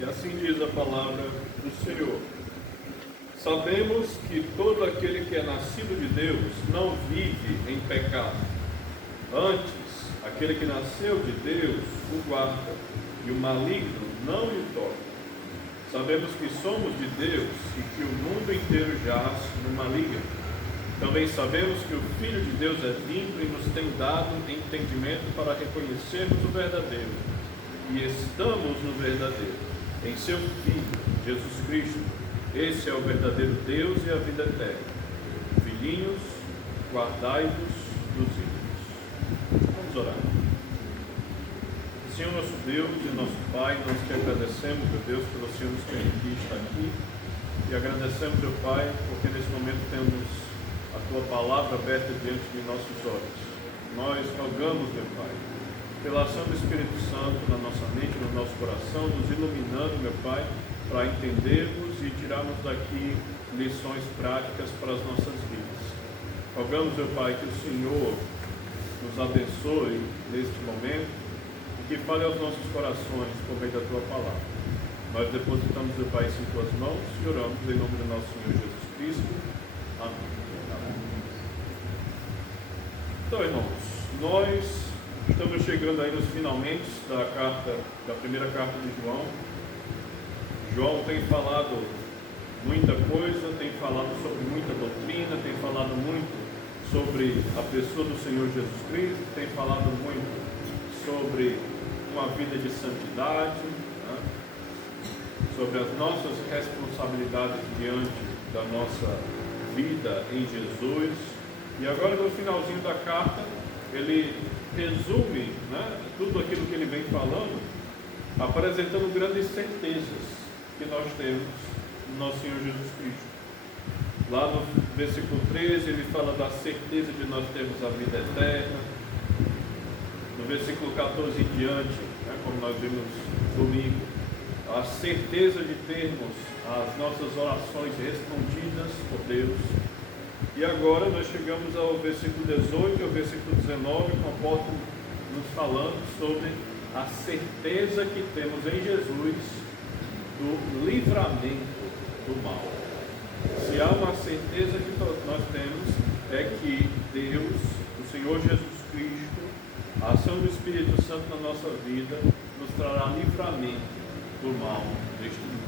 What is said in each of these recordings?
E assim diz a palavra do Senhor. Sabemos que todo aquele que é nascido de Deus não vive em pecado. Antes, aquele que nasceu de Deus o guarda, e o maligno não lhe toca. Sabemos que somos de Deus e que o mundo inteiro jaz no maligno. Também sabemos que o Filho de Deus é vindo e nos tem dado entendimento para reconhecermos o verdadeiro. E estamos no verdadeiro, em seu Filho, Jesus Cristo. Esse é o verdadeiro Deus e a vida eterna. Filhinhos, guardai-vos dos ídolos. Vamos orar. Senhor nosso Deus e nosso Pai, nós te agradecemos, meu Deus, pelo Senhor nos permitir estar aqui. E agradecemos, meu Pai, porque nesse momento temos a Tua palavra aberta diante de nossos olhos. Nós rogamos, meu Pai, pela ação do Espírito Santo na nossa mente, no nosso coração, nos iluminando, meu Pai, para entendermos e tirarmos daqui lições práticas para as nossas vidas. Rogamos, meu Pai, que o Senhor nos abençoe neste momento, que fale aos nossos corações por meio da Tua palavra. Nós depositamos, meu Pai, isso em Tuas mãos e oramos em nome do nosso Senhor Jesus Cristo. Amém. Então, irmãos, nós estamos chegando aí nos finalmente da primeira carta de João. João tem falado muita coisa, tem falado sobre muita doutrina, tem falado muito sobre a pessoa do Senhor Jesus Cristo, tem falado muito sobre uma vida de santidade, né? Sobre as nossas responsabilidades diante da nossa vida em Jesus. E agora no finalzinho da carta ele resume, né, tudo aquilo que ele vem falando, apresentando grandes certezas que nós temos no nosso Senhor Jesus Cristo. Lá no versículo 13 ele fala da certeza de nós termos a vida eterna. No versículo 14 em diante, né, como nós vimos domingo, a certeza de termos as nossas orações respondidas por Deus. E agora nós chegamos ao versículo 18 e ao versículo 19, com o apóstolo nos falando sobre a certeza que temos em Jesus do livramento do mal. Se há uma certeza que nós temos, é que Deus, o Senhor Jesus Cristo, a ação do Espírito Santo na nossa vida nos trará livramento do mal deste mundo.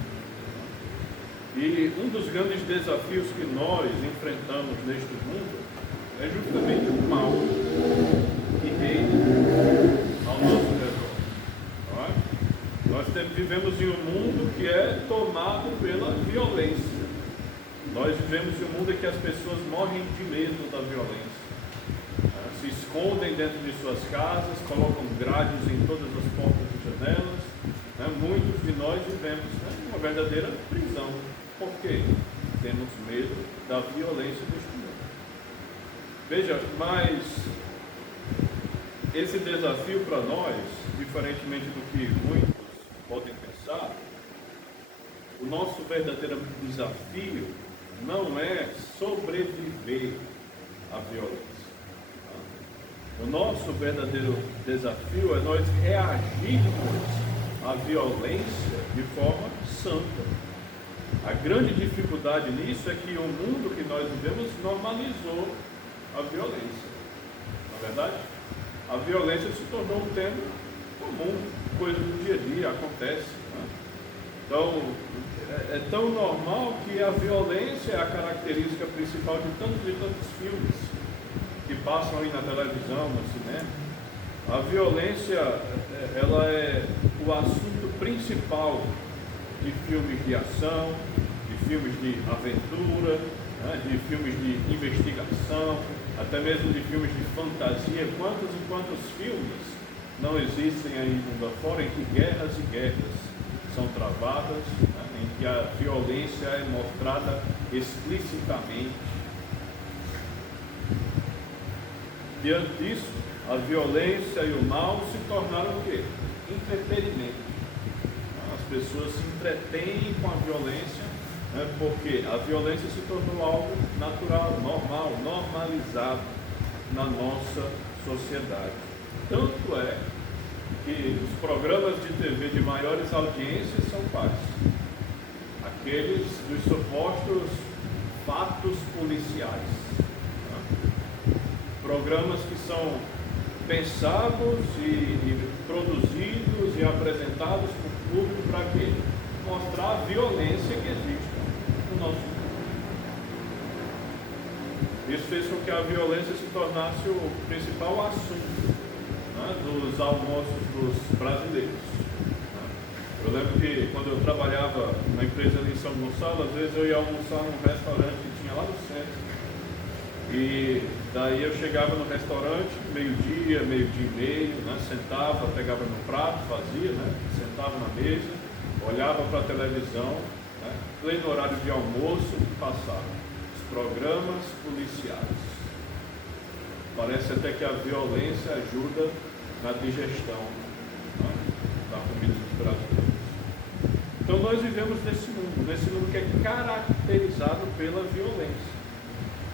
E um dos grandes desafios que nós enfrentamos neste mundo é justamente o mal que reina ao nosso redor. Não é? Nós vivemos em um mundo que é tomado pela violência. Nós vivemos em um mundo em que as pessoas morrem de medo da violência. Se escondem dentro de suas casas, colocam grades em todas as portas e janelas. Muitos de nós vivemos uma verdadeira prisão. Por quê? Temos medo da violência deste mundo. Veja, mas esse desafio para nós, diferentemente do que muitos podem pensar, o nosso verdadeiro desafio não é sobreviver à violência. O nosso verdadeiro desafio é nós reagirmos à violência de forma santa. A grande dificuldade nisso é que o mundo que nós vivemos normalizou a violência. Não é verdade? A violência se tornou um tema comum, coisa do dia a dia, acontece. Né? Então, é tão normal que a violência é a característica principal de tantos e tantos filmes que passam aí na televisão, no cinema. A violência, ela é o assunto principal de filmes de ação, de filmes de aventura, né, de filmes de investigação, até mesmo de filmes de fantasia. Quantos e quantos filmes não existem aí mundo afora em que guerras e guerras são travadas, né, em que a violência é mostrada explicitamente. Diante disso, a violência e o mal se tornaram o quê? Entretenimento. As pessoas se entretêm com a violência, né, porque a violência se tornou algo natural, normal, normalizado na nossa sociedade. Tanto é que os programas de TV de maiores audiências são quais? Aqueles dos supostos fatos policiais. Programas que são pensados e produzidos e apresentados para o público para quê? Mostrar a violência que existe no nosso mundo. Isso fez com que a violência se tornasse o principal assunto, né, dos almoços dos brasileiros. Eu lembro que quando eu trabalhava na empresa ali em São Gonçalo, às vezes eu ia almoçar num restaurante que tinha lá no centro. E daí eu chegava no restaurante, meio-dia, meio-dia e meio, né, sentava, pegava meu prato, fazia, né, sentava na mesa, olhava para a televisão, né, pleno horário de almoço, passava os programas policiais. Parece até que a violência ajuda na digestão, né, da comida dos brasileiros. Então nós vivemos nesse mundo que é caracterizado pela violência.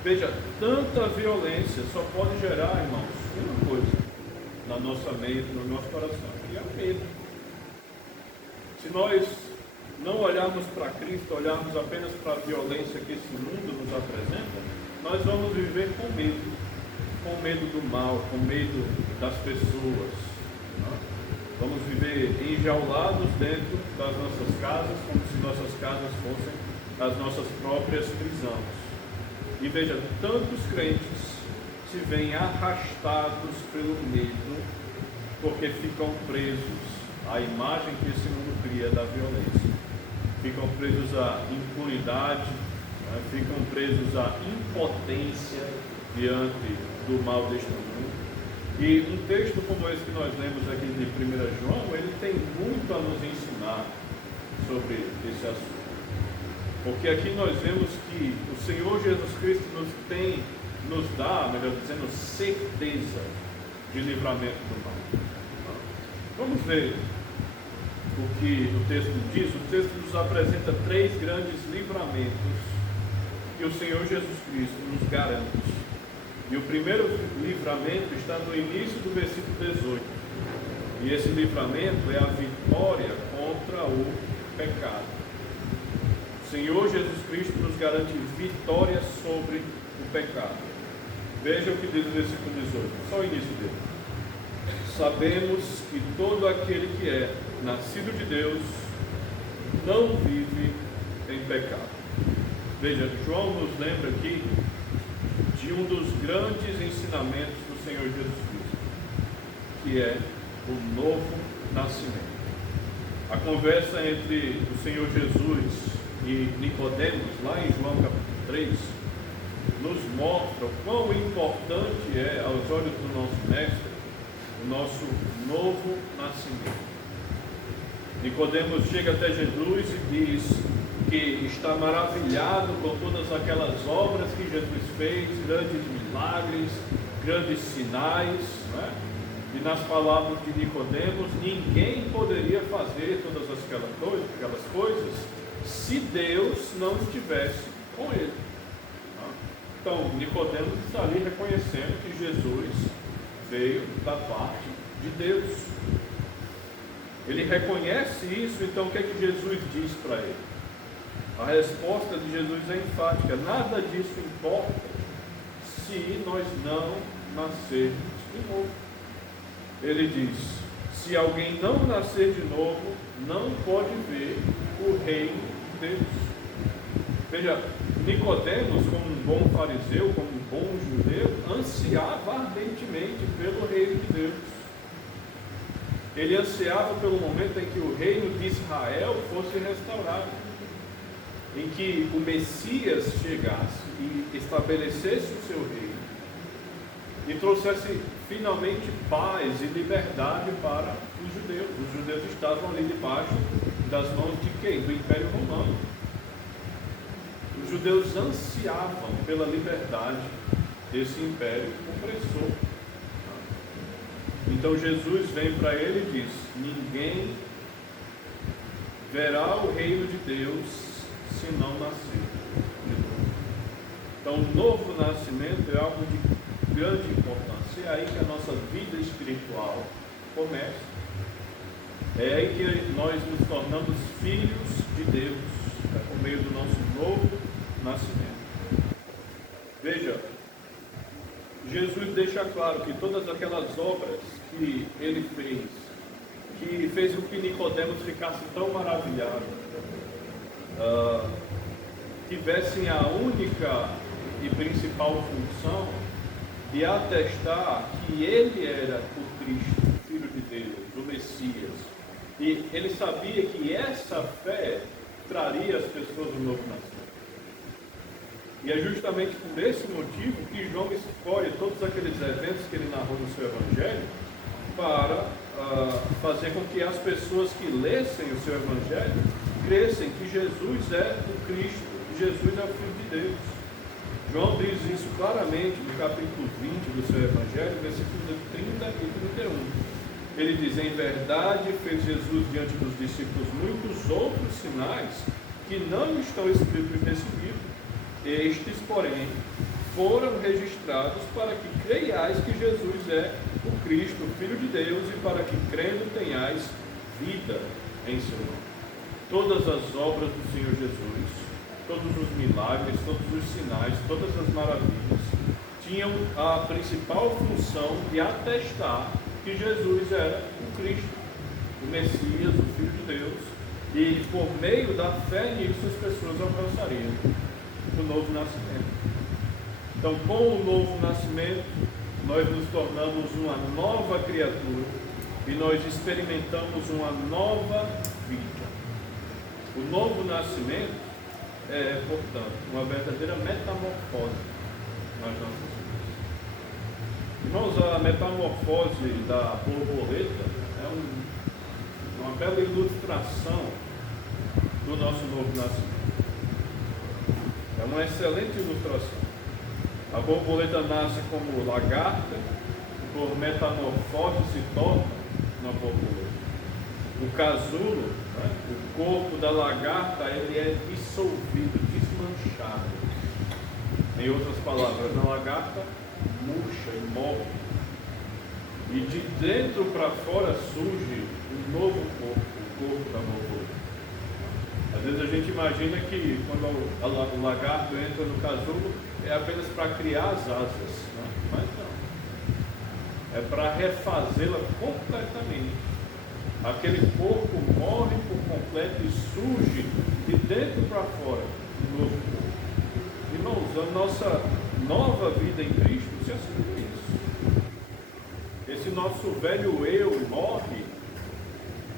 Veja, tanta violência só pode gerar, irmãos, uma coisa na nossa mente, no nosso coração, que é o medo. Se nós não olharmos para Cristo, olharmos apenas para a violência que esse mundo nos apresenta, nós vamos viver com medo do mal, com medo das pessoas. Né? Vamos viver enjaulados dentro das nossas casas, como se nossas casas fossem as nossas próprias prisões. E veja, tantos crentes se veem arrastados pelo medo, porque ficam presos à imagem que esse mundo cria da violência. Ficam presos à impunidade, né? Ficam presos à impotência diante do mal deste mundo. E um texto como esse que nós lemos aqui de 1 João, ele tem muito a nos ensinar sobre esse assunto. Porque aqui nós vemos que o Senhor Jesus Cristo nos dá, melhor dizendo, certeza de livramento do mal. Vamos ver o que o texto diz. O texto nos apresenta 3 grandes livramentos que o Senhor Jesus Cristo nos garante. E o primeiro livramento está no início do versículo 18. E esse livramento é a vitória contra o pecado. O Senhor Jesus Cristo nos garante vitória sobre o pecado. Veja o que diz o versículo 18, só o início dele. Sabemos que todo aquele que é nascido de Deus não vive em pecado. Veja, João nos lembra aqui de um dos grandes ensinamentos do Senhor Jesus Cristo, que é o novo nascimento. A conversa entre o Senhor Jesus e Nicodemos, lá em João capítulo 3, nos mostra o quão importante é, aos olhos do nosso mestre, o nosso novo nascimento. Nicodemos chega até Jesus e diz que está maravilhado com todas aquelas obras que Jesus fez, grandes milagres, grandes sinais, né? E nas palavras de Nicodemos, ninguém poderia fazer todas aquelas coisas se Deus não estivesse com ele. Então, Nicodemos está ali reconhecendo que Jesus veio da parte de Deus. Ele reconhece isso, então o que é que Jesus diz para ele? A resposta de Jesus é enfática: nada disso importa se nós não nascermos de novo. Ele diz: se alguém não nascer de novo, não pode ver o reino de Deus. Veja, Nicodemos, como um bom fariseu, como um bom judeu, ansiava ardentemente pelo reino de Deus. Ele ansiava pelo momento em que o reino de Israel fosse restaurado, em que o Messias chegasse e estabelecesse o seu reino e trouxesse finalmente paz e liberdade para os judeus. Os judeus estavam ali debaixo das mãos de quem? Do Império Romano. Os judeus ansiavam pela liberdade desse império opressor. Então Jesus vem para ele e diz: ninguém verá o reino de Deus se não nascer de novo. Então o novo nascimento é algo de grande importância. É aí que a nossa vida espiritual começa. É aí que nós nos tornamos filhos de Deus, por meio do nosso novo nascimento. Veja, Jesus deixa claro que todas aquelas obras que ele fez, que fez com que Nicodemos ficasse tão maravilhado, tivessem a única e principal função de atestar que ele era o Cristo, o Filho de Deus, o Messias. E ele sabia que essa fé traria às pessoas um novo nascimento. E é justamente por esse motivo que João escolhe todos aqueles eventos que ele narrou no seu Evangelho para fazer com que as pessoas que lessem o seu Evangelho crescem que Jesus é o Cristo, que Jesus é o Filho de Deus. João diz isso claramente no capítulo 20 do seu Evangelho, versículos 30 e 31. Ele diz: em verdade fez Jesus diante dos discípulos muitos outros sinais que não estão escritos nesse livro. Estes, porém, foram registrados para que creiais que Jesus é o Cristo, o Filho de Deus, e para que crendo tenhais vida em seu nome. Todas as obras do Senhor Jesus, todos os milagres, todos os sinais, todas as maravilhas, tinham a principal função de atestar que Jesus era o Cristo, o Messias, o Filho de Deus, e por meio da fé nisso as pessoas alcançariam o novo nascimento. Então, com o novo nascimento, nós nos tornamos uma nova criatura e nós experimentamos uma nova vida. O novo nascimento é, portanto, uma verdadeira metamorfose nas nossas vidas. Irmãos, a metamorfose da borboleta é uma bela ilustração do nosso novo nascimento. É uma excelente ilustração. A borboleta nasce como lagarta, e por metamorfose se torna uma borboleta. O casulo, o corpo da lagarta, ele é dissolvido, desmanchado. Em outras palavras, a lagarta murcha e morre. E de dentro para fora surge um novo corpo, o corpo da borboleta. Às vezes a gente imagina que quando o lagarto entra no casulo é apenas para criar as asas, né? Mas não. É para refazê-la completamente. Aquele corpo morre por completo e surge de dentro para fora um novo corpo. Irmãos, a nossa nova vida em Cristo se assemelha a isso. Esse nosso velho eu morre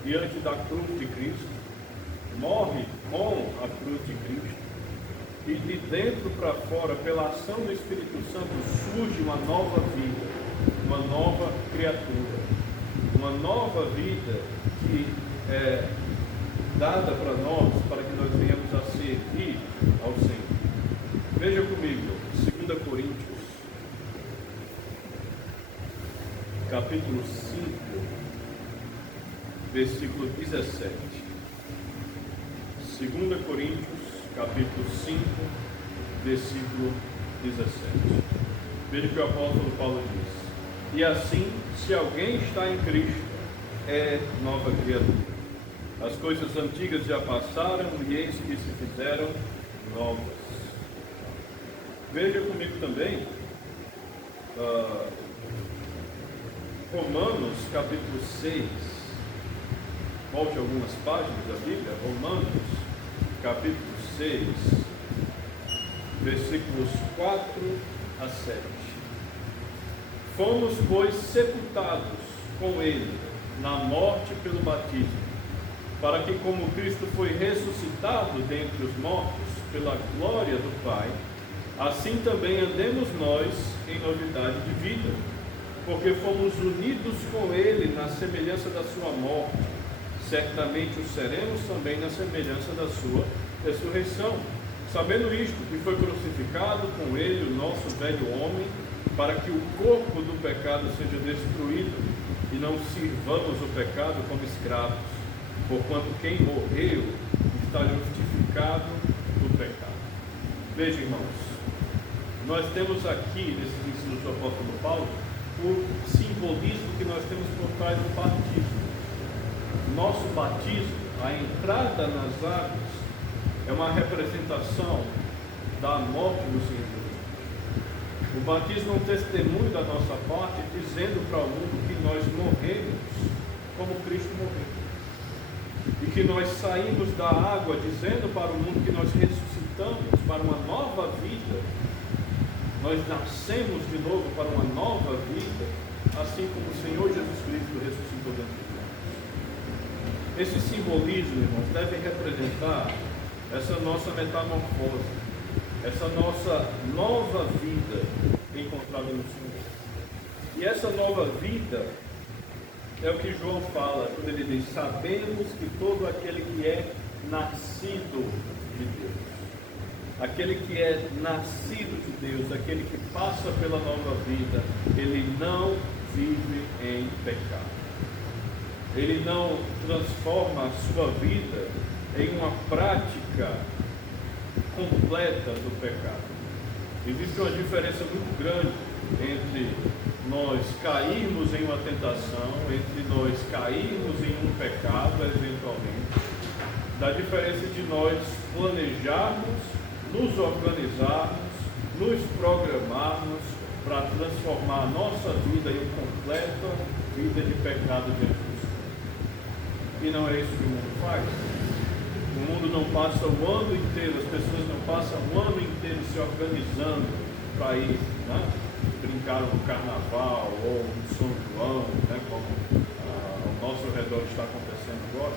diante da cruz de Cristo, morre com a cruz de Cristo, e de dentro para fora, pela ação do Espírito Santo, surge uma nova vida, uma nova criatura, uma nova vida que é dada para nós, para que nós venhamos a servir ao Senhor. Veja comigo, 2 Coríntios, capítulo 5, versículo 17. 2 Coríntios, capítulo 5, versículo 17. Veja o que o apóstolo Paulo diz: e assim, se alguém está em Cristo, é nova criatura. As coisas antigas já passaram e eis que se fizeram novas. Veja comigo também Romanos capítulo 6. Volte algumas páginas da Bíblia. Romanos capítulo 6, versículos 4 a 7. Fomos, pois, sepultados com ele na morte pelo batismo, para que, como Cristo foi ressuscitado dentre os mortos pela glória do Pai, assim também andemos nós em novidade de vida, porque fomos unidos com ele na semelhança da sua morte, certamente o seremos também na semelhança da sua ressurreição, sabendo isto, que foi crucificado com ele o nosso velho homem, para que o corpo do pecado seja destruído, e não sirvamos o pecado como escravos, porquanto quem morreu está justificado do pecado. Veja, irmãos, nós temos aqui, nesses ensinos do apóstolo Paulo, o simbolismo que nós temos por trás do batismo. nosso batismo, a entrada nas águas, é uma representação da morte do Senhor Jesus. O batismo é um testemunho da nossa parte, dizendo para o mundo que nós morremos como Cristo morreu. E que nós saímos da água, dizendo para o mundo que nós ressuscitamos para uma nova vida. Nós nascemos de novo para uma nova vida, assim como o Senhor Jesus Cristo ressuscitou dentro de nós. Esse simbolismo, irmãos, deve representar essa nossa metamorfose, essa nossa nova vida encontrada no Senhor. E essa nova vida é o que João fala quando ele diz: sabemos que todo aquele que é nascido de Deus, aquele que é nascido de Deus, aquele que passa pela nova vida, ele não vive em pecado. Ele não transforma a sua vida em uma prática completa do pecado. Existe uma diferença muito grande entre nós cairmos em uma tentação, entre nós cairmos em um pecado, eventualmente, da diferença de nós planejarmos, nos organizarmos, nos programarmos para transformar a nossa vida em uma completa vida de pecado diante do Senhor. E não é isso que o mundo faz. O mundo não passa o ano inteiro, as pessoas não passam o ano inteiro se organizando para ir, né, brincar no carnaval ou no São João, né, como ao nosso redor está acontecendo agora.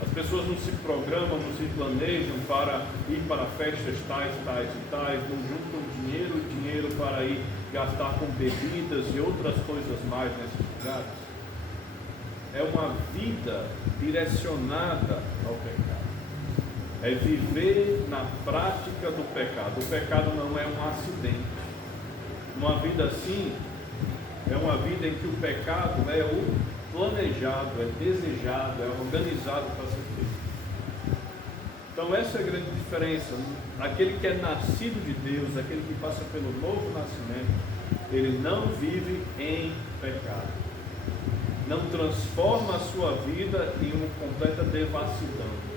As pessoas não se programam, não se planejam para ir para festas tais e tais, não juntam dinheiro para ir gastar com bebidas e outras coisas mais nesses lugares. É uma vida direcionada ao pecado. É viver na prática do pecado. O pecado não é um acidente. Uma vida assim é uma vida em que o pecado é o planejado, é desejado, é organizado para ser feito. Então essa é a grande diferença. Aquele que é nascido de Deus, aquele que passa pelo novo nascimento, ele não vive em pecado. Não transforma a sua vida em uma completa devassidão.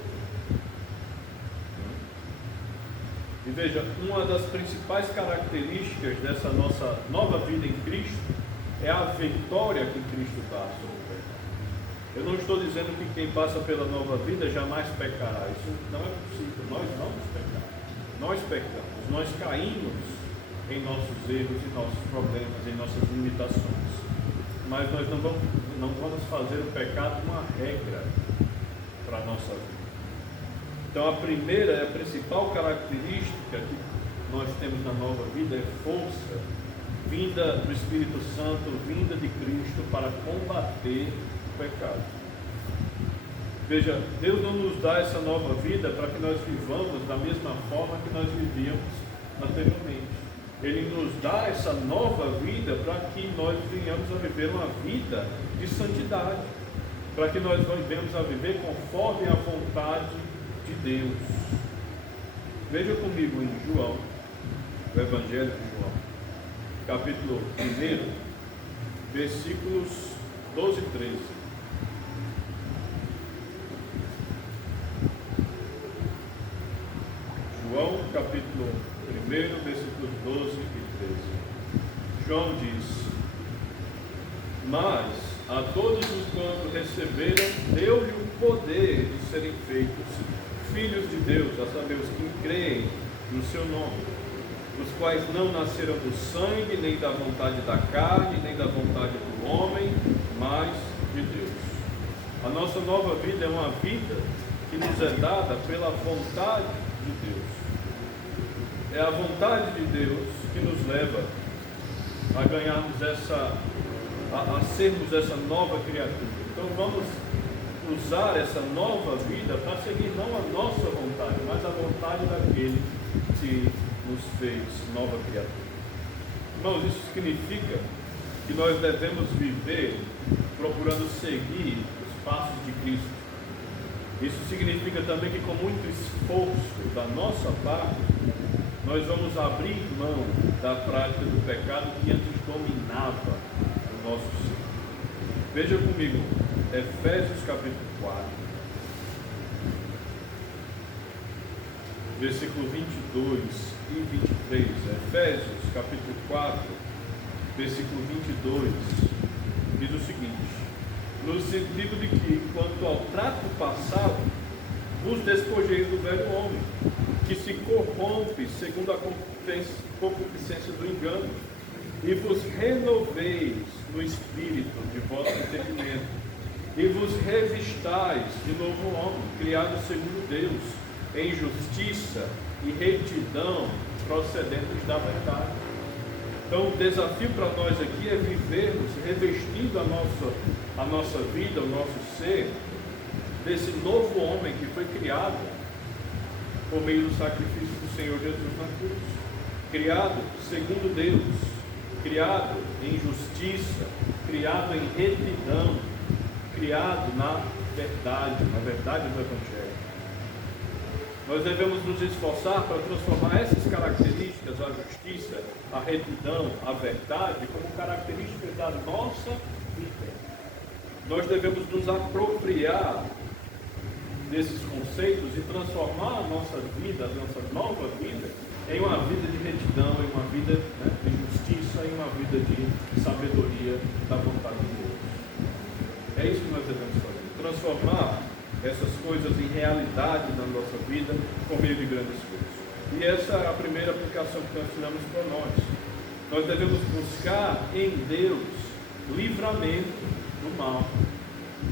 E veja, uma das principais características dessa nossa nova vida em Cristo é a vitória que Cristo dá sobre o pecado. Eu não estou dizendo que quem passa pela nova vida jamais pecará. Isso não é possível. Nós vamos pecar. Nós pecamos. Nós caímos em nossos erros, em nossos problemas, em nossas limitações. Mas nós não vamos fazer o pecado uma regra para a nossa vida. Então a primeira, a principal característica que nós temos na nova vida é força, vinda do Espírito Santo, vinda de Cristo para combater o pecado. Veja, Deus não nos dá essa nova vida para que nós vivamos da mesma forma que nós vivíamos anteriormente. Ele nos dá essa nova vida para que nós venhamos a viver uma vida de santidade, para que nós venhamos a viver conforme a vontade de Deus. Veja comigo em João, o Evangelho de João, capítulo 1, versículos 12 e 13. João, capítulo 1, versículos 12 e 13. João diz: mas a todos os quantos receberam, deu-lhe o poder de serem feitos filhos de Deus, a saber, os que creem no seu nome, os quais não nasceram do sangue, nem da vontade da carne, nem da vontade do homem, mas de Deus. A nossa nova vida é uma vida que nos é dada pela vontade de Deus. É a vontade de Deus que nos leva a ganharmos a sermos essa nova criatura. Então vamos usar essa nova vida para seguir não a nossa vontade, mas a vontade daquele que nos fez nova criatura. Irmãos, isso significa que nós devemos viver procurando seguir os passos de Cristo. Isso significa também que com muito esforço da nossa parte, nós vamos abrir mão da prática do pecado que antes dominava o nosso ser. Veja comigo, Efésios capítulo 4, versículo 22 e 23. Efésios capítulo 4, versículo 22, diz o seguinte: no sentido de que, quanto ao trato passado, vos despojeis do velho homem, que se corrompe segundo a concupiscência do engano, e vos renoveis no espírito de vosso entendimento, e vos revistais de novo homem, criado segundo Deus, em justiça e retidão, procedentes da verdade. Então, o desafio para nós aqui é vivermos revestindo a nossa vida, o nosso ser, desse novo homem que foi criado por meio do sacrifício do Senhor Jesus na cruz. Criado segundo Deus, criado em justiça, criado em retidão, criado na verdade do Evangelho. Nós devemos nos esforçar para transformar essas características, a justiça, a retidão, a verdade, como características da nossa vida. Nós devemos nos apropriar desses conceitos e transformar a nossa vida, a nossa nova vida, em uma vida de retidão, em uma vida de justiça, em uma vida de sabedoria da vontade de Deus. É isso que nós devemos fazer. Transformar essas coisas em realidade na nossa vida por meio de grandes coisas. E essa é a primeira aplicação que nós tiramos para nós. Nós devemos buscar em Deus livramento do mal,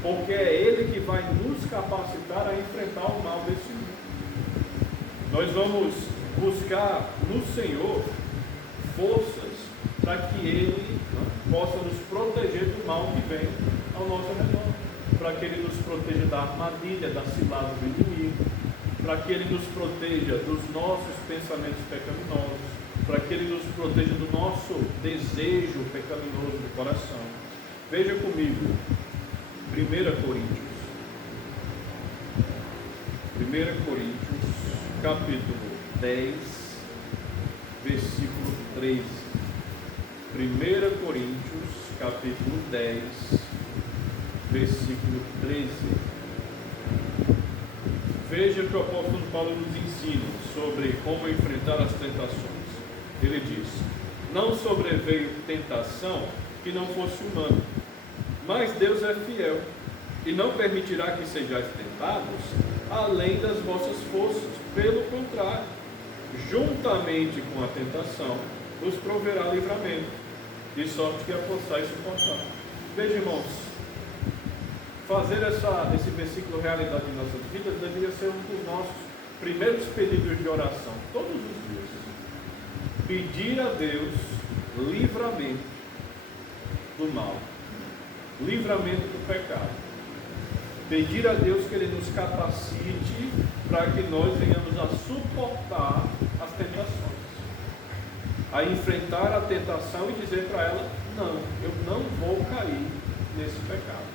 porque é Ele que vai nos capacitar a enfrentar o mal desse mundo. Nós vamos buscar no Senhor forças para que Ele possa nos proteger do mal que vem ao nosso redor, para que Ele nos proteja da armadilha, da cilada do inimigo, para que Ele nos proteja dos nossos pensamentos pecaminosos, para que Ele nos proteja do nosso desejo pecaminoso do coração. Veja comigo, 1 Coríntios, capítulo 10, versículo 13. 1 Coríntios, capítulo 10, versículo 13. Veja que o apóstolo Paulo nos ensina sobre como enfrentar as tentações. Ele diz: não sobreveio tentação que não fosse humana, mas Deus é fiel e não permitirá que sejais tentados além das vossas forças. Pelo contrário, juntamente com a tentação vos proverá livramento, de sorte que a possais suportar. Veja, irmãos, fazer esse versículo realidade em nossas vidas deveria ser um dos nossos primeiros pedidos de oração, todos os dias. Pedir a Deus livramento do mal, livramento do pecado. Pedir a Deus que Ele nos capacite para que nós venhamos a suportar as tentações, a enfrentar a tentação e dizer para ela: não, eu não vou cair nesse pecado.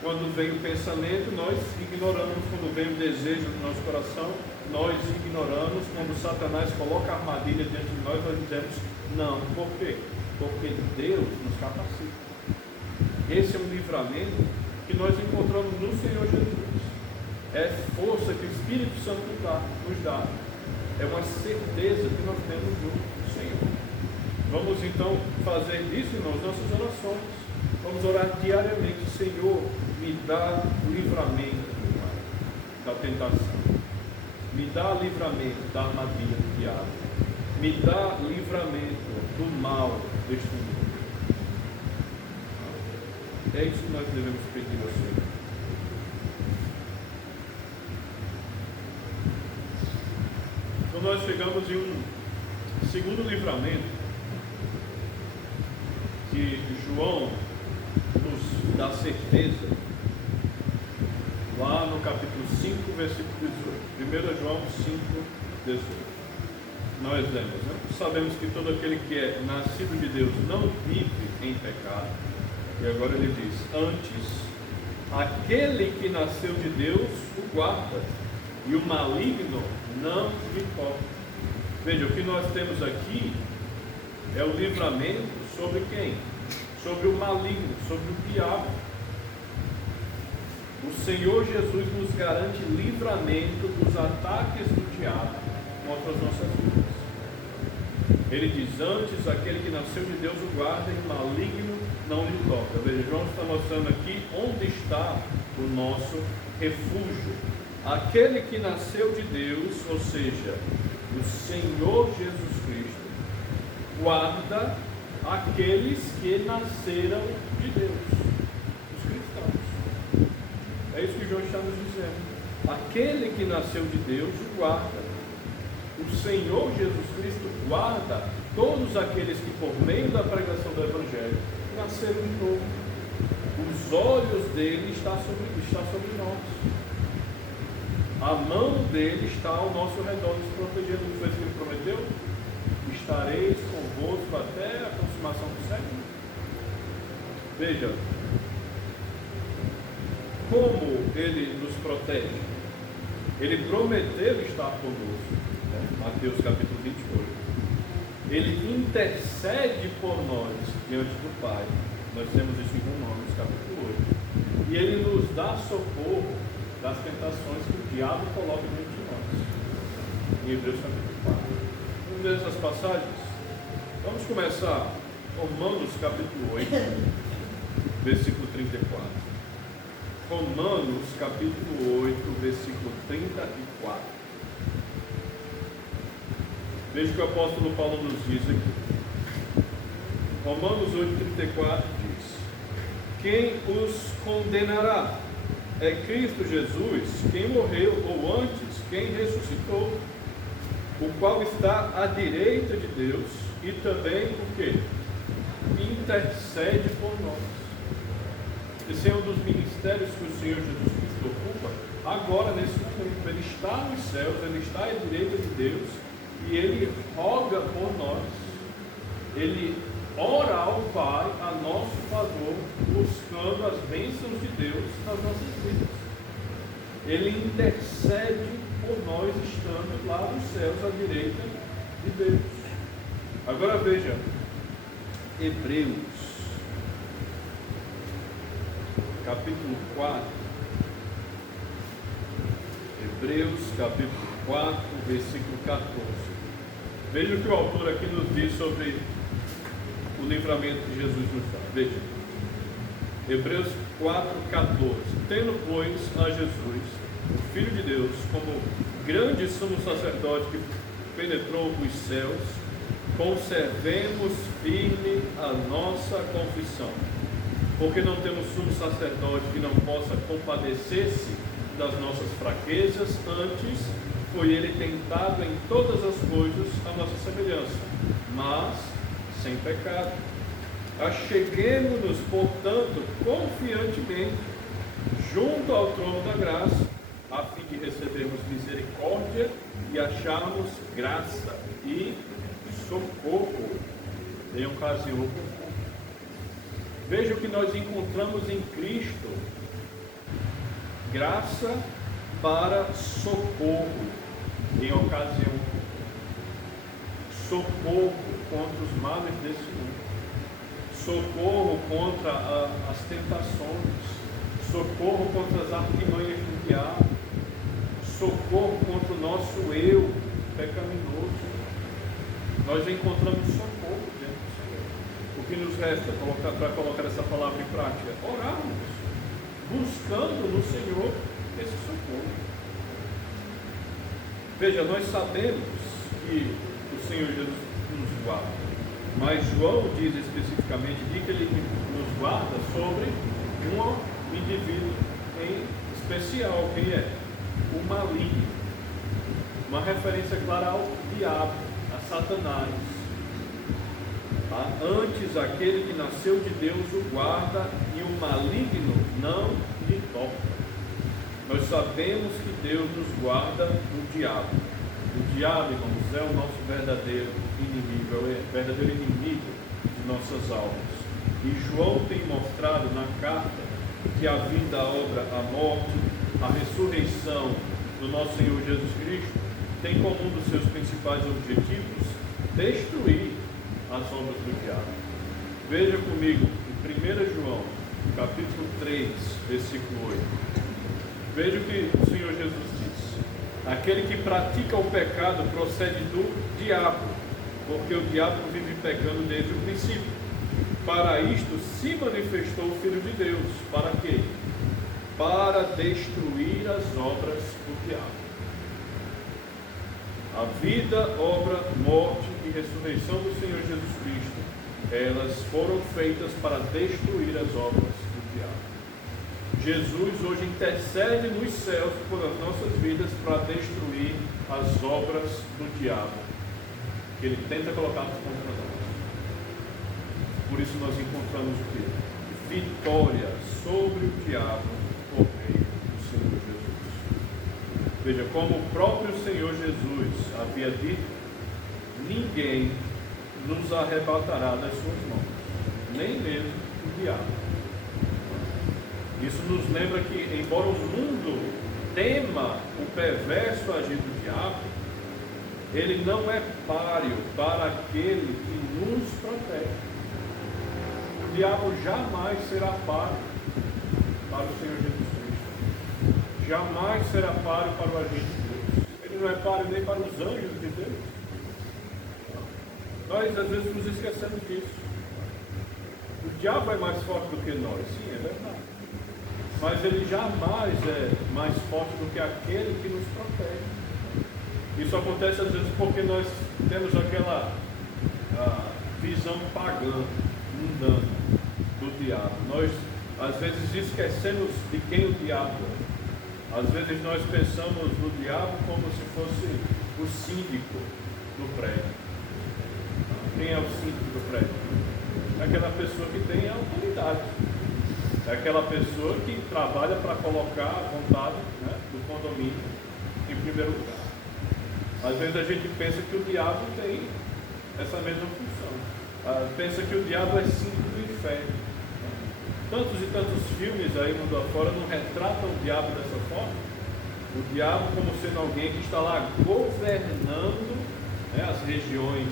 Quando vem o pensamento, nós ignoramos. Quando vem o desejo no nosso coração, nós ignoramos. Quando Satanás coloca a armadilha diante de nós, nós dizemos não. Por quê? Porque Deus nos capacita. Esse é um livramento que nós encontramos no Senhor Jesus. É força que o Espírito Santo nos dá. É uma certeza que nós temos no Senhor. Vamos então fazer disso, irmãos, nossas orações. Vamos orar diariamente: Senhor, me dá livramento da tentação, me dá livramento da armadilha do diabo, me dá livramento do mal deste mundo. É isso que nós devemos pedir ao Senhor. Então nós chegamos em um segundo livramento que João nos dá certeza, lá no capítulo 5, versículo 18. 1 João 5, 18. Nós lemos, sabemos que todo aquele que é nascido de Deus não vive em pecado. E agora ele diz: antes, aquele que nasceu de Deus o guarda, e o maligno não lhe toca. Veja, o que nós temos aqui é o livramento sobre quem? Sobre o maligno, sobre o diabo. O Senhor Jesus nos garante livramento dos ataques do diabo contra as nossas vidas. Ele diz: antes, aquele que nasceu de Deus o guarda e o maligno não lhe toca. Veja, João está mostrando aqui onde está o nosso refúgio. Aquele que nasceu de Deus, ou seja, o Senhor Jesus Cristo, guarda aqueles que nasceram de Deus, os cristãos. É isso que João está nos dizendo. Aquele que nasceu de Deus o guarda. O Senhor Jesus Cristo guarda todos aqueles que, por meio da pregação do Evangelho, nasceram de novo. Os olhos dele estão sobre nós. A mão dele está ao nosso redor, nos protegendo. Não foi isso que ele prometeu? Estareis convosco até a consumação do século. Veja como ele nos protege. Ele prometeu estar conosco. Mateus capítulo 28. Ele intercede por nós diante do Pai. Nós temos isso em Romanos capítulo 8. E ele nos dá socorro das tentações que o diabo coloca diante de nós. Em Hebreus capítulo 4. Vamos ver essas passagens? Vamos começar Romanos capítulo 8, versículo 34. Romanos capítulo 8, versículo 34. Veja o que o apóstolo Paulo nos diz aqui. Romanos 8,34 diz: quem os condenará? É Cristo Jesus, quem morreu, ou antes, quem ressuscitou, o qual está à direita de Deus e também o que? Intercede por nós. Esse é um dos ministérios que o Senhor Jesus Cristo ocupa agora, nesse momento. Ele está nos céus, ele está à direita de Deus e ele roga por nós. Ele ora ao Pai a nosso favor, buscando as bênçãos de Deus nas nossas vidas. Ele intercede por nós, estando lá nos céus à direita de Deus. Agora veja, Hebreus capítulo 4. Hebreus capítulo 4, versículo 14. Veja o que o autor aqui nos diz sobre o livramento que Jesus nos dá. Veja, Hebreus 4, 14. Tendo, pois, a Jesus, o Filho de Deus, como grande sumo sacerdote que penetrou os céus, conservemos firme a nossa confissão, porque não temos sumo sacerdote que não possa compadecer-se das nossas fraquezas, antes foi ele tentado em todas as coisas à nossa semelhança, mas sem pecado. Acheguemo-nos, portanto, confiantemente junto ao trono da graça, a fim de recebermos misericórdia e acharmos graça e socorro em ocasião oportuna. Veja o que nós encontramos em Cristo: graça para socorro em ocasião oportuna, socorro contra os males desse mundo, socorro contra as tentações, socorro contra as artimanhas do diabo, socorro contra o nosso eu pecaminoso. Nós encontramos socorro dentro do Senhor. O que nos resta para colocar essa palavra em prática? Orarmos, buscando no Senhor esse socorro. Veja, nós sabemos que o Senhor Jesus nos guarda, mas João diz especificamente que ele nos guarda sobre um indivíduo em especial. Quem é? O maligno. Uma referência clara ao diabo, a Satanás. Antes, aquele que nasceu de Deus o guarda e o maligno não lhe toca. Nós sabemos que Deus nos guarda do diabo. O diabo, irmãos, é o nosso verdadeiro inimigo, é o verdadeiro inimigo de nossas almas. E João tem mostrado na carta que a vida, a obra, a morte, a ressurreição do nosso Senhor Jesus Cristo tem como um dos seus principais objetivos destruir as obras do diabo. Veja comigo em 1 João, capítulo 3, versículo 8. Veja o que o Senhor Jesus diz: aquele que pratica o pecado procede do diabo, porque o diabo vive pecando desde o princípio. Para isto se manifestou o Filho de Deus. Para quê? Para destruir as obras do diabo. A vida, obra, morte e ressurreição do Senhor Jesus Cristo, elas foram feitas para destruir as obras do diabo. Jesus hoje intercede nos céus por as nossas vidas para destruir as obras do diabo, que ele tenta colocar contra nós. Por isso nós encontramos o quê? Vitória sobre o diabo por meio do Senhor Jesus. Veja, como o próprio Senhor Jesus havia dito, ninguém nos arrebatará das suas mãos, nem mesmo o diabo. Isso nos lembra que, embora o mundo tema o perverso agir do diabo, ele não é páreo para aquele que nos protege. O diabo jamais será páreo para o Senhor Jesus Cristo. Jamais será páreo para o agente de Deus. Ele não é páreo nem para os anjos de Deus. Nós às vezes nos esquecemos disso. O diabo é mais forte do que nós, sim, é verdade. Mas ele jamais é mais forte do que aquele que nos protege. Isso acontece às vezes porque nós temos aquela visão pagã, mundana do diabo. Nós às vezes esquecemos de quem o diabo é. Às vezes nós pensamos no diabo como se fosse o síndico do prédio. Quem é o síndico do prédio? É aquela pessoa que tem autoridade. É aquela pessoa que trabalha para colocar a vontade, né, do condomínio em primeiro lugar. Às vezes a gente pensa que o diabo tem essa mesma função. Pensa que o diabo é síndico do inferno. Tantos e tantos filmes aí mundo afora não retratam o diabo dessa forma. O diabo como sendo alguém que está lá governando, né, as regiões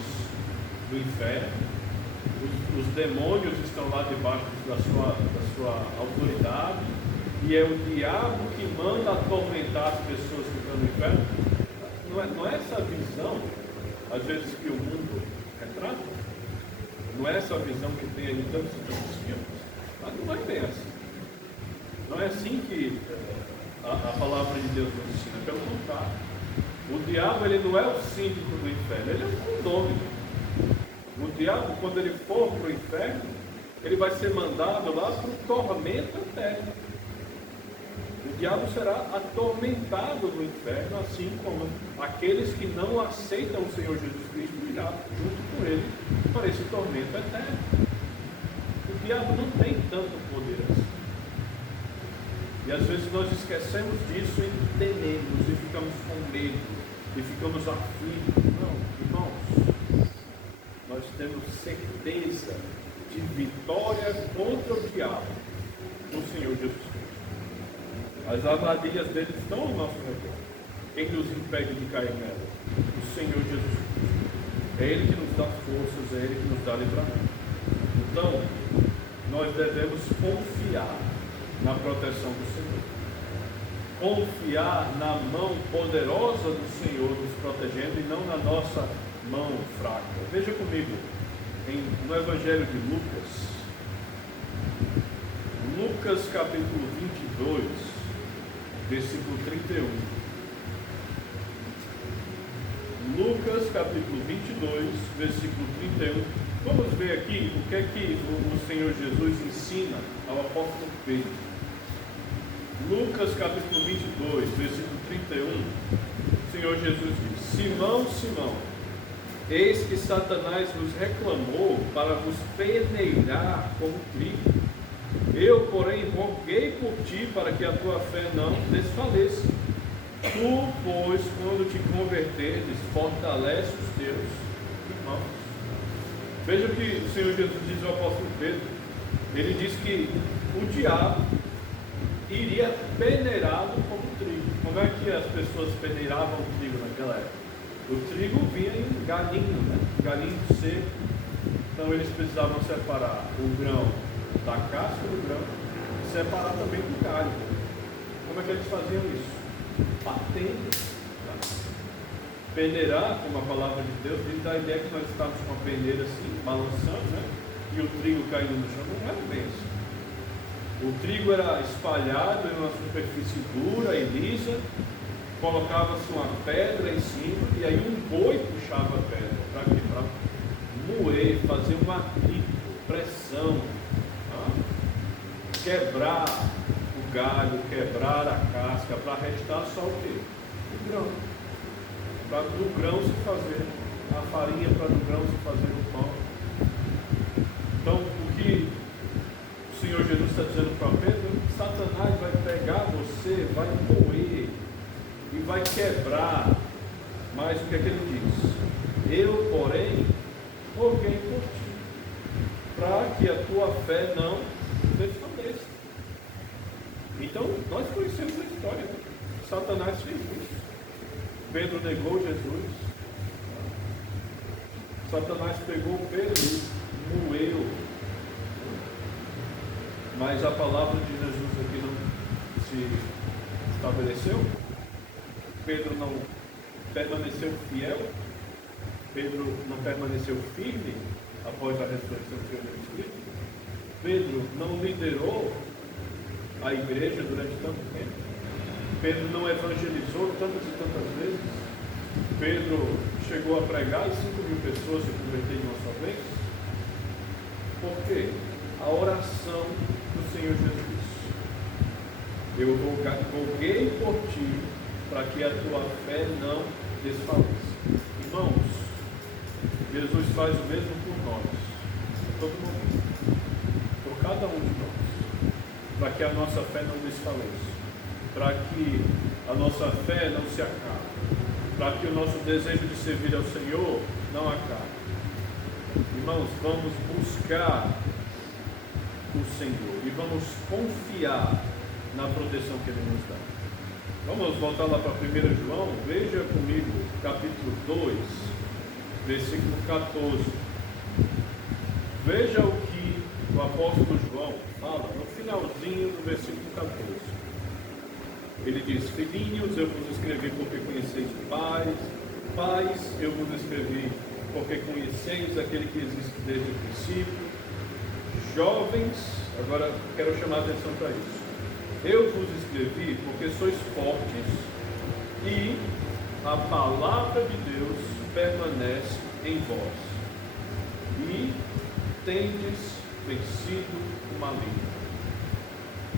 do inferno. Os demônios estão lá debaixo da sua autoridade, e é o diabo que manda atormentar as pessoas que estão no inferno. Não é essa visão, às vezes, que o mundo retrata? Não é essa visão que tem aí tantos e tantos filmes? Mas não é bem assim. Não é assim que a palavra de Deus nos ensina. Pelo contrário, o diabo ele não é o síndico do inferno, ele é o condômino. O diabo, quando ele for para o inferno, ele vai ser mandado lá para o tormento eterno. O diabo será atormentado no inferno, assim como aqueles que não aceitam o Senhor Jesus Cristo irá junto com ele para esse tormento eterno. O diabo não tem tanto poder assim. E às vezes nós esquecemos disso e tememos, e ficamos com medo, e ficamos aflitos. Não, irmãos. Nós temos certeza de vitória contra o diabo no Senhor Jesus Cristo. As armadilhas dele estão ao nosso redor. Quem nos impede de cair nela? O Senhor Jesus Cristo. É Ele que nos dá forças, é Ele que nos dá livramento. Então, nós devemos confiar na proteção do Senhor. Confiar na mão poderosa do Senhor nos protegendo e não na nossa mão fraca. Veja comigo no Evangelho de Lucas, Lucas capítulo 22, versículo 31. Lucas capítulo 22, versículo 31. Vamos ver aqui o que é que o Senhor Jesus ensina ao apóstolo Pedro. Lucas capítulo 22, versículo 31. O Senhor Jesus diz: Simão, Simão, eis que Satanás vos reclamou para vos peneirar como trigo. Eu, porém, roguei por ti para que a tua fé não desfaleça. Tu, pois, quando te converteres, fortalece os teus irmãos. Veja o que o Senhor Jesus diz ao apóstolo Pedro. Ele diz que o diabo iria peneirado como trigo. Como é que as pessoas peneiravam o trigo naquela época? O trigo vinha em galinho, né? Galinho seco. Então eles precisavam separar o grão da casca do grão e separar também do galho. como é que eles faziam isso? Batendo. Tá? Peneirar, como a palavra de Deus diz, dá a ideia que nós estávamos com a peneira assim, balançando, né? E o trigo caindo no chão. Não era bem assim. O trigo era espalhado em uma superfície dura e lisa, colocava-se uma pedra em cima, e aí um boi puxava a pedra para quê? Para moer, fazer um atrito, pressão, tá? Quebrar o galho, quebrar a casca, para restar só o quê? O grão. Para do grão se fazer a farinha, para do grão se fazer o pão. Então, o que o Senhor Jesus está dizendo para Pedro, Satanás vai pegar você, vai moer e vai quebrar. Mas o que é que ele diz? Eu, porém, roguei por ti, para que a tua fé não desfaleça. Então, nós conhecemos a história, né? Satanás fez isso. Pedro negou Jesus. Satanás pegou Pedro e moeu. Mas a palavra de Jesus aqui não se estabeleceu. Pedro não permaneceu fiel. Pedro não permaneceu firme após a ressurreição do Senhor Jesus Cristo. Pedro não liderou a igreja durante tanto tempo. Pedro não evangelizou tantas e tantas vezes. Pedro chegou a pregar e 5.000 pessoas se converteram de uma só vez. Por quê? A oração do Senhor Jesus. Eu roguei por ti para que a tua fé não desfaleça. Irmãos, Jesus faz o mesmo por nós, por todo mundo, por cada um de nós, para que a nossa fé não desfaleça, para que a nossa fé não se acabe, para que o nosso desejo de servir ao Senhor não acabe. Irmãos, vamos buscar o Senhor e vamos confiar na proteção que Ele nos dá. Vamos voltar lá para 1 João, veja comigo, capítulo 2, versículo 14. Veja o que o apóstolo João fala no finalzinho do versículo 14. Ele diz: filhinhos, eu vos escrevi porque conheceis o Pai. Pais, eu vos escrevi porque conheceis aquele que existe desde o princípio. Jovens, agora quero chamar a atenção para isso. Eu vos escrevi porque sois fortes e a palavra de Deus permanece em vós. E tendes vencido o maligno.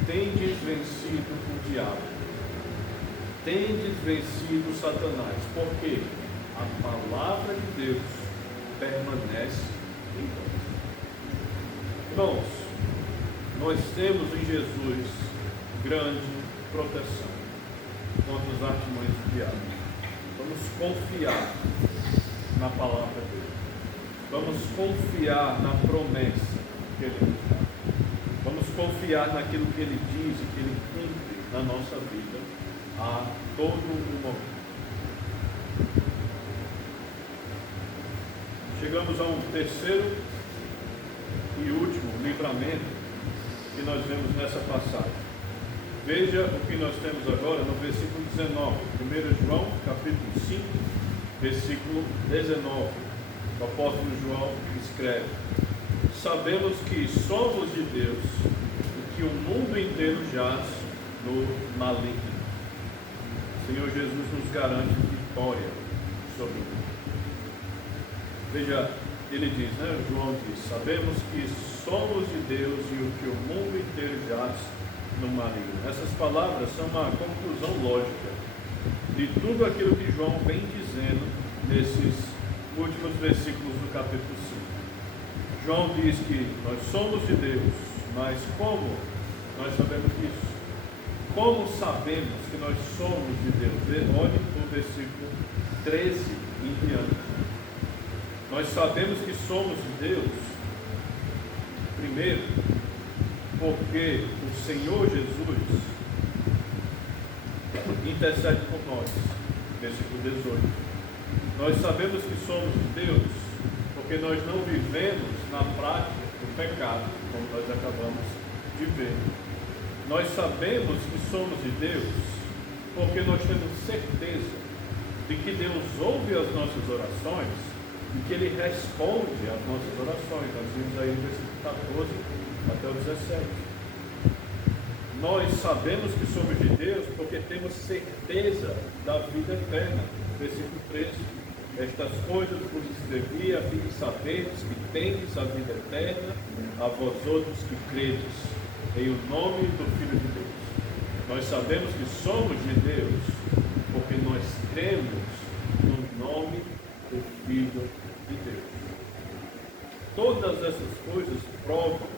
Tendes vencido o diabo. Tendes vencido Satanás. Porque a palavra de Deus permanece em vós. Irmãos, nós temos em Jesus grande proteção contra os artimanhos do diabo. Vamos confiar na palavra dele. Vamos confiar na promessa que ele nos dá. Vamos confiar naquilo que ele diz e que ele cumpre na nossa vida a todo momento. Chegamos a um terceiro e último livramento que nós vemos nessa passagem. Veja o que nós temos agora no versículo 19, 1 João, capítulo 5, versículo 19. O apóstolo João escreve: sabemos que somos de Deus e que o mundo inteiro jaz no maligno. O Senhor Jesus nos garante vitória sobre o mundo. Veja, ele diz, né? João diz: sabemos que somos de Deus e que o mundo inteiro jaz no maligno. Essas palavras são uma conclusão lógica de tudo aquilo que João vem dizendo nesses últimos versículos do capítulo 5. João diz que nós somos de Deus, mas como nós sabemos disso? Como sabemos que nós somos de Deus? Olhe o versículo 13 em diante. Nós sabemos que somos de Deus, primeiro, porque o Senhor Jesus intercede por nós. Versículo 18. Nós sabemos que somos de Deus porque nós não vivemos na prática do pecado, como nós acabamos de ver. Nós sabemos que somos de Deus porque nós temos certeza de que Deus ouve as nossas orações e que Ele responde às nossas orações. Nós vimos aí no versículo 14 até o 17. Nós sabemos que somos de Deus porque temos certeza da vida eterna. Versículo 13. Estas coisas vos escrevi a fim de saberdes que tendes a vida eterna, a vós outros que credes, em o nome do Filho de Deus. Nós sabemos que somos de Deus porque nós cremos no nome do Filho de Deus. Todas essas coisas provam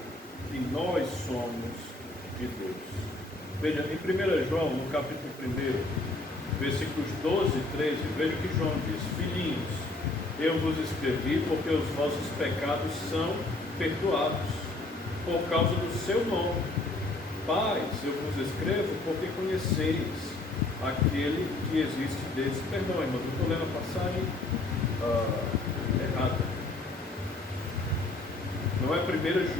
que nós somos de Deus. Veja, em 1 João, no capítulo 1, versículos 12 e 13, veja que João diz: filhinhos, eu vos escrevi porque os vossos pecados são perdoados por causa do seu nome. Pais, eu vos escrevo porque conheceis aquele que existe desde. Perdão, irmão, eu estou lendo a passagem errada. Não é 1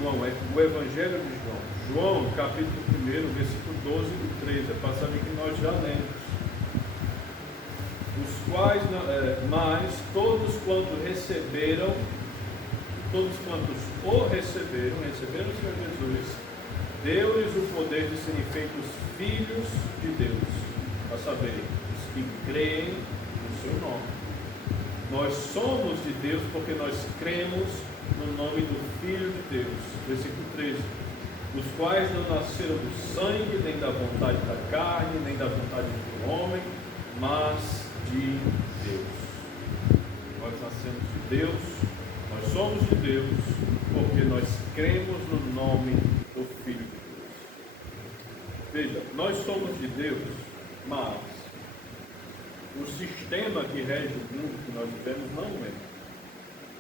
João, é o Evangelho de João. João, capítulo 1, versículo 12 e 13, a passagem que nós já lemos. Os quais, mas todos quantos receberam, todos quantos o receberam o Senhor Jesus, deu-lhes o poder de serem feitos filhos de Deus, a saber, os que creem no seu nome. Nós somos de Deus porque nós cremos no nome do Filho de Deus. Versículo 13. Os quais não nasceram do sangue, nem da vontade da carne, nem da vontade do homem, mas de Deus. Nós nascemos de Deus, nós somos de Deus, porque nós cremos no nome do Filho de Deus. Veja, nós somos de Deus, mas o sistema que rege o mundo que nós vivemos não é.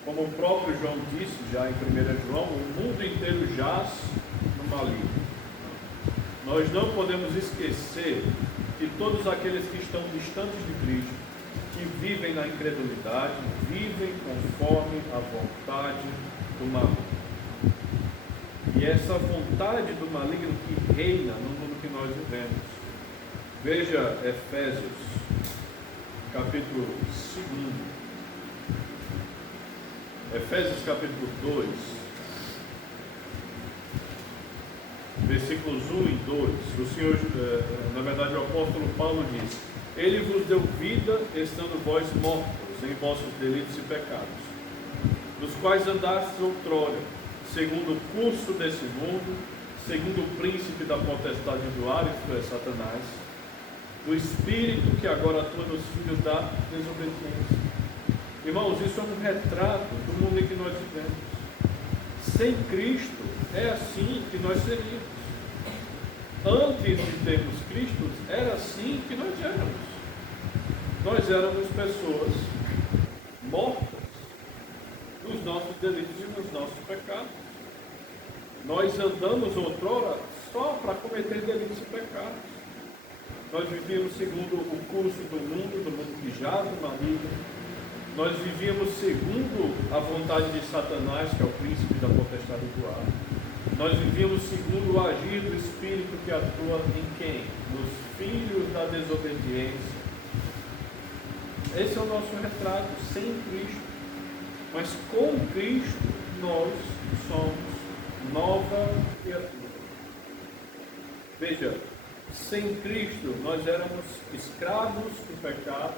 Como o próprio João disse já em 1 João, o mundo inteiro jaz no maligno. Nós não podemos esquecer que todos aqueles que estão distantes de Cristo, que vivem na incredulidade, vivem conforme a vontade do maligno. E essa vontade do maligno que reina no mundo que nós vivemos. Veja Efésios, capítulo 2. Efésios capítulo 2, versículos 1 e 2, o Senhor, na verdade o apóstolo Paulo diz: Ele vos deu vida, estando vós mortos em vossos delitos e pecados, nos quais andastes outrora, segundo o curso desse mundo, segundo o príncipe da potestade do ar, isto é, Satanás, do espírito que agora atua nos filhos da desobediência. Irmãos, isso é um retrato do mundo em que nós vivemos. Sem Cristo, é assim que nós seríamos. Antes de termos Cristo, era assim que nós éramos. Nós éramos pessoas mortas nos nossos delitos e nos nossos pecados. Nós andamos outrora só para cometer delitos e pecados. Nós vivíamos segundo o curso do mundo que jaz no maligno. Nós vivíamos segundo a vontade de Satanás, que é o príncipe da potestade do ar. Nós vivíamos segundo o agir do Espírito que atua em quem? Nos filhos da desobediência. Esse é o nosso retrato, sem Cristo. Mas com Cristo nós somos nova criatura. Veja, sem Cristo nós éramos escravos do pecado,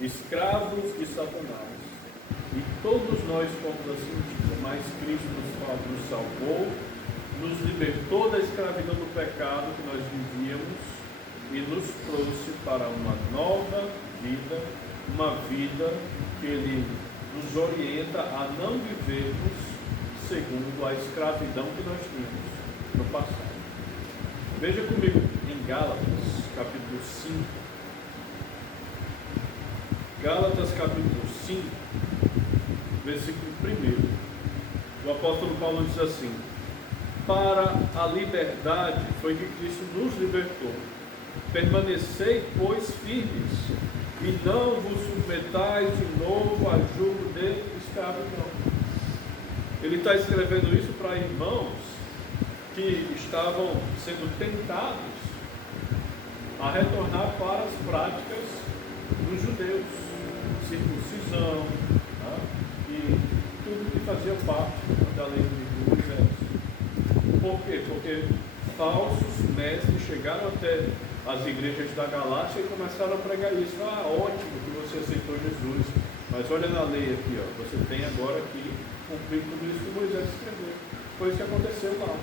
escravos de Satanás, e todos nós fomos assim, mas Cristo nos salvou, nos libertou da escravidão do pecado que nós vivíamos e nos trouxe para uma nova vida, uma vida que Ele nos orienta a não vivermos segundo a escravidão que nós tínhamos no passado. Veja comigo em Gálatas, capítulo 5. Gálatas capítulo 5, versículo 1. O apóstolo Paulo diz assim: para a liberdade foi que Cristo nos libertou. Permanecei, pois, firmes, e não vos submetais de novo a julgo de escravidão. Ele está escrevendo isso para irmãos que estavam sendo tentados a retornar para as práticas dos judeus, circuncisão, né? E tudo que fazia parte da lei de Moisés. Por quê? Porque falsos mestres chegaram até as igrejas da Galácia e começaram a pregar isso. Ah, ótimo que você aceitou Jesus, mas olha na lei aqui, ó, você tem agora que cumprir tudo isso que Moisés escreveu. Foi isso que aconteceu lá.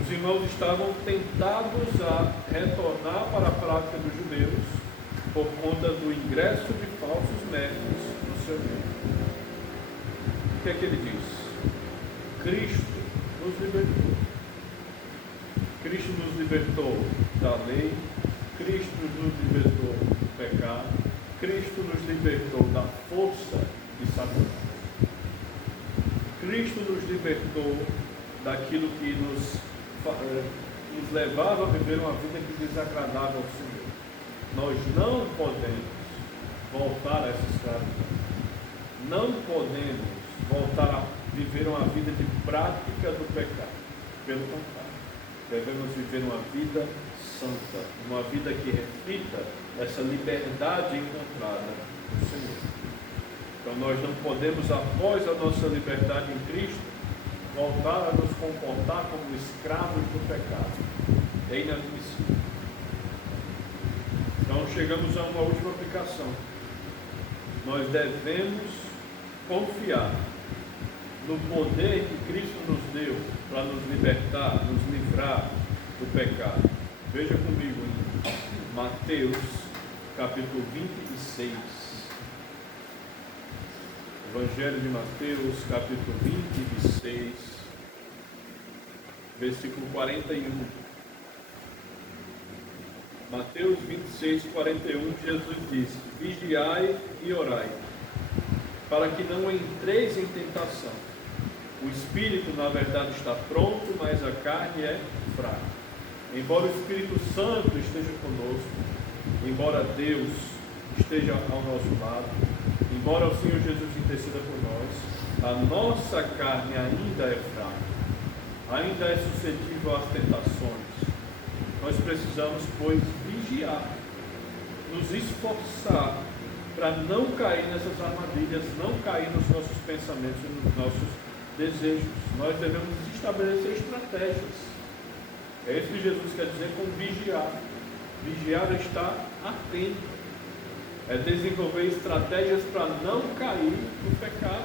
Os irmãos estavam tentados a retornar para a prática dos judeus por conta do ingresso de falsos mestres no seu meio. O que é que ele diz? Cristo nos libertou. Cristo nos libertou da lei, Cristo nos libertou do pecado, Cristo nos libertou da força de Satanás. Cristo nos libertou daquilo que nos levava a viver uma vida que desagradava ao Senhor. Nós não podemos voltar a essa escravidão. Não podemos voltar a viver uma vida de prática do pecado. Pelo contrário, devemos viver uma vida santa, uma vida que reflita essa liberdade encontrada no Senhor. Então nós não podemos, após a nossa liberdade em Cristo, voltar a nos comportar como escravos do pecado. É inadmissível. Então chegamos a uma última aplicação. Nós devemos confiar no poder que Cristo nos deu para nos libertar, nos livrar do pecado. Veja comigo em Mateus capítulo 26. Evangelho de Mateus, capítulo 26, versículo 41. Mateus 26, 41, Jesus diz: vigiai e orai, para que não entreis em tentação. O espírito, na verdade, está pronto, mas a carne é fraca. Embora o Espírito Santo esteja conosco, embora Deus esteja ao nosso lado, embora o Senhor Jesus interceda por nós, a nossa carne ainda é fraca, ainda é suscetível às tentações. Nós precisamos, pois, vigiar, nos esforçar para não cair nessas armadilhas, não cair nos nossos pensamentos e nos nossos desejos. Nós devemos estabelecer estratégias. É isso que Jesus quer dizer com vigiar. Vigiar é estar atento, é desenvolver estratégias para não cair no pecado.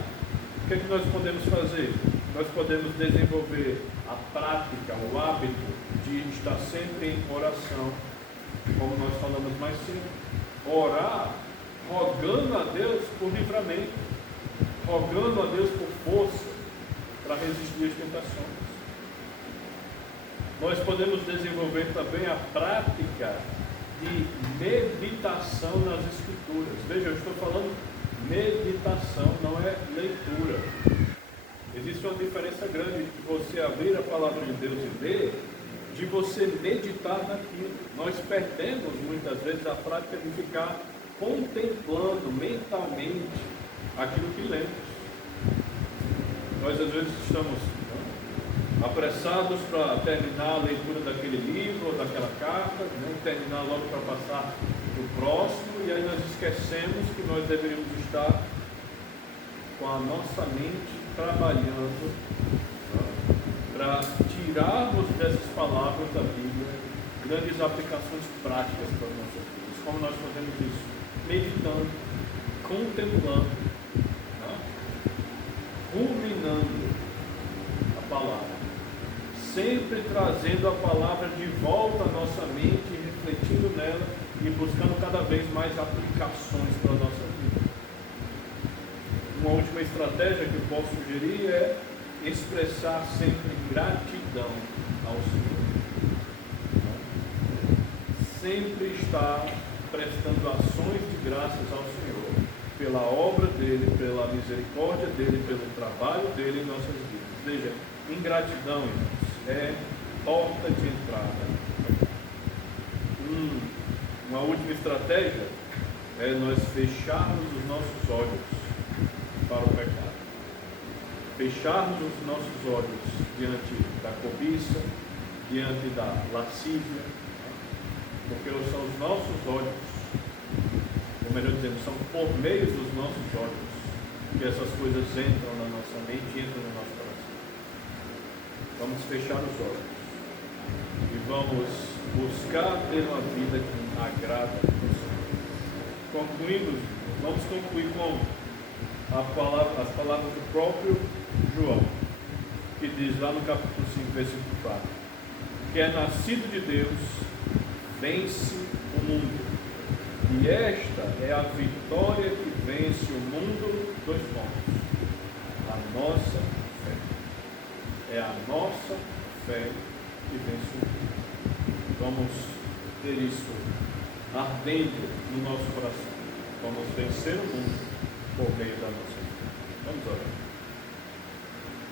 O que é que nós podemos fazer? Nós podemos desenvolver a prática, o hábito de estar sempre em oração, como nós falamos mais cedo. Orar rogando a Deus por livramento, rogando a Deus por força para resistir às tentações. Nós podemos desenvolver também a prática de meditação nas Escrituras. Veja, eu estou falando meditação, não é leitura. Existe uma diferença grande de você abrir a palavra de Deus e ler, de você meditar naquilo. Nós perdemos muitas vezes a prática de ficar contemplando mentalmente aquilo que lemos. Nós às vezes estamos apressados para terminar a leitura daquele livro ou daquela carta, terminar logo para passar para o próximo, e aí nós esquecemos que nós deveríamos estar com a nossa mente trabalhando para tirarmos dessas palavras da Bíblia grandes aplicações práticas para as nossas vidas. Como nós fazemos isso? Meditando, contemplando, ruminando a palavra, sempre trazendo a palavra de volta à nossa mente, refletindo nela e buscando cada vez mais aplicações para a nossa vida. Uma última estratégia que eu posso sugerir é expressar sempre gratidão ao Senhor. Sempre estar prestando ações de graças ao Senhor pela obra dele, pela misericórdia dele, pelo trabalho dele em nossas vidas. Veja, ingratidão, irmãos, é porta de entrada. Uma última estratégia é nós fecharmos os nossos olhos para o pecado. fecharmos os nossos olhos diante da cobiça, diante da lascívia, porque são os nossos olhos, ou melhor dizendo, são por meio dos nossos olhos que essas coisas entram na nossa mente e entram no nosso coração. Vamos fechar os olhos e vamos buscar ter uma vida que agrada a Deus. Concluindo, vamos concluir com as palavras do próprio João, que diz lá no capítulo 5, versículo 4: que é nascido de Deus, vence o mundo. E esta é a vitória que vence o mundo dos mortos, a nossa fé. É a nossa fé que vence o mundo. Vamos ter isso ardendo no nosso coração. Vamos vencer o mundo por meio da nossa fé. Vamos orar.